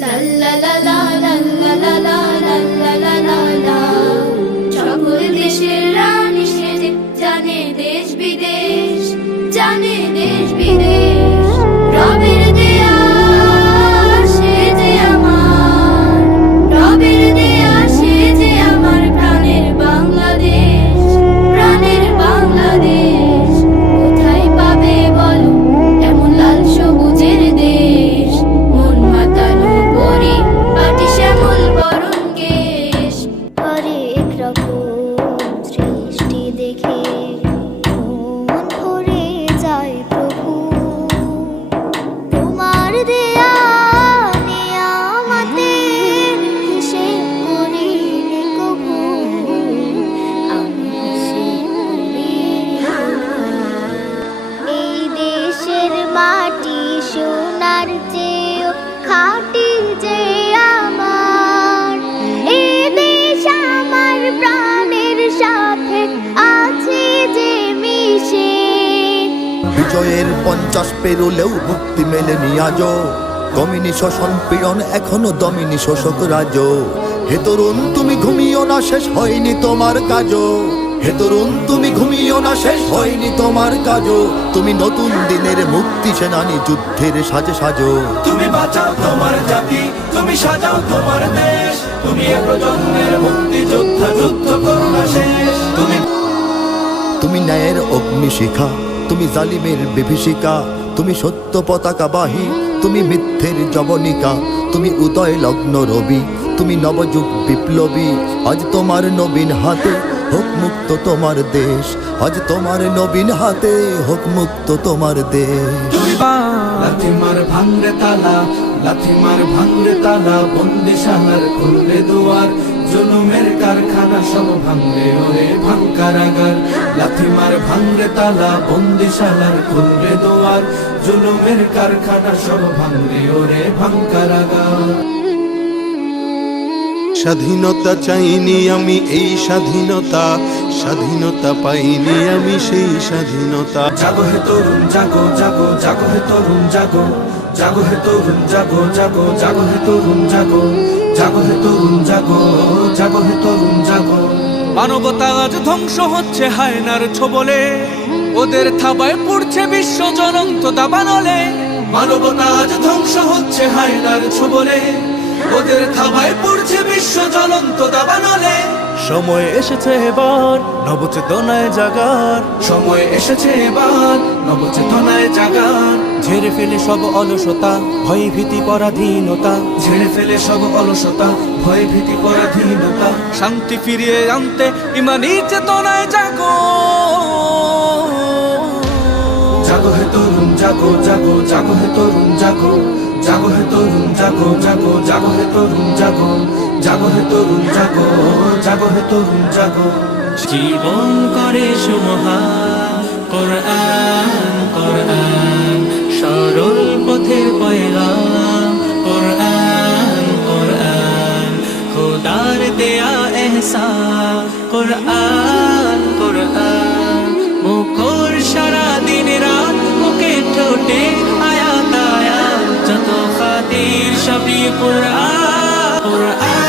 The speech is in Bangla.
লা লা লা লা লা লা লা লা লা লা লা লা। সকল দেশের রানী সেজে জানে দেশ বিদেশ, জানে দেশ বিদেশ। রবের দেয়া সেজে আমার, রবের দেয়া সেজে আমার প্রাণের বাংলাদেশ, প্রাণের বাংলাদেশ। কোথায় পাবে বলো এমন লাল সবুজের দেশ, মন মাতানো পরি পাটি শ্যামল বরণ কেশ। হরেক রকম সৃষ্টি দেখে মন ভরে যায় প্রভু, তোমার দেয়া নিয়ামতের হিসেব করিনি কভু, আমি হিসেব করিনি। এই দেশের মাটি সোনার চেয়েও খাঁটি যে আমার, এই দেশ আমার প্রাণের সাথে আছে যে মিশে। বিজয়ের 50 পেরোলেও মুক্তি মেলেনি আজও, দমিনী শোষণ পীড়ন এখনো দমিনী শোষক রাজ। হে তরুণ তুমি ঘুমিও না, শেষ হয়নি তোমার কাজও। হে তরুণ তুমি ঘুমিও না, শেষ হয়নি তোমার কাজও। তুমি নতুন দিনের মুক্তি সেনানী, যুদ্ধের সাজে সাজো। তুমি বাঁচাও তোমার জাতি, তুমি সাজাও তোমার দেশ, তুমি এক প্রজন্মের মুক্তি যোদ্ধা, যুদ্ধ করো না শেষ। তুমি ন্যায়ের অগ্নিশিখা, তুমি জালিমের বিভীষিকা, তুমি সত্য পতাকা বাহী, তুমি মিথ্যের জবনিকা। তুমি উদয় লগ্ন রবি, তুমি নবযুগ বিপ্লবী। আজ তোমার নবীন হাতে হোক মুক্ত তোমার দেশ, আজ তোমার নবীন হাতে হোক মুক্ত তোমার দেশ। লাথি মার ভাঙরে তালা, লাথি মার ভাঙরে তালা, বন্দিশালার খুললে দুয়ার, জুলুমের কারখানা সব ভাঙরে ওরে ভাঙ কারাগার। লাথি মার ভাঙরে তালা, বন্দিশালার খুললে দুয়ার, জুলুমের কারখানা সব ভাঙরে ওরে ভাঙ কারাগার। স্বাধীনতা চাইনি আমি এই স্বাধীনতা, স্বাধীনতা পাইনি আমি সেই স্বাধীনতা। জাগো হে তরুণ জাগো, জাগো জাগো হে তরুণ জাগো, জাগো হে তরুণ জাগো, জাগো জাগো হে তরুণ জাগো, জাগো হে তরুণ জাগো, জাগো হে তরুণ জাগো। মানবতা আজ ধ্বংস হচ্ছে হায়নার ছোবলে, ওদের থাবায় পড়ছে বিশ্ব জ্বলন্ত দাবানলে। মানবতা আজ ধ্বংস হচ্ছে হায়নার ছোবলে, ওদের থাবায় পড়ছে বিশ্ব জ্বলন্ত দাবানলে। সময় এসেছে এবার নবচেতনায় জাগার, সময় এসেছে এবার নবচেতনায় জাগার। ঝেড়ে ফেলে সব অলসতা, ভয় ভীতি পরাধীনতা, ঝেড়ে ফেলে সব অলসতা, ভয় ভীতি পরাধীনতা। শান্তি ফিরিয়ে আনতে ইমানি চেতনায় জাগো। জাগো হে তরুণ জাগো, জাগো জাগো হে তরুণ জাগো, জাগো হে তরুণ জাগো, জাগো জাগো হে তরুণ জাগো, জাগো হে তরুণ জাগো, জাগো হে তরুণ জাগো। জীবন করে সুমহান কোরআন, কোরআন সরল পথের পয়গাম। কোরআন, কোরআন খোদার দেয়া এহসান। কোরআন, কোরআন মুখর সারা দিন রাত, মুখে ঠোঁটে আয়াত আয়াত, যত খাতির সবই কোরআন। কোরআন